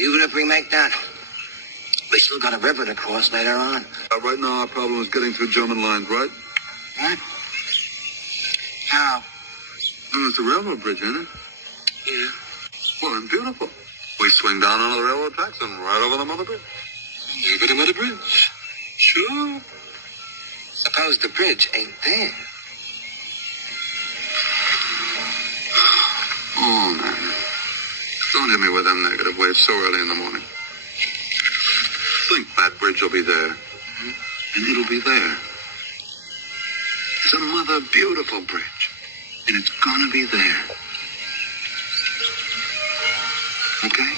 Even if we make that, we still got a river to cross later on. Right now, our problem is getting through German lines, right? What? How? Well, it's a railroad bridge, isn't it? Yeah. Well, and beautiful. We swing down on the railroad tracks and right over the mother bridge. Look at the mother bridge. Sure. Suppose the bridge ain't there. Oh, man. Don't hit me with them negative waves so early in the morning. Think that bridge will be there. And it'll be there. It's a mother beautiful bridge. And it's gonna be there. Okay?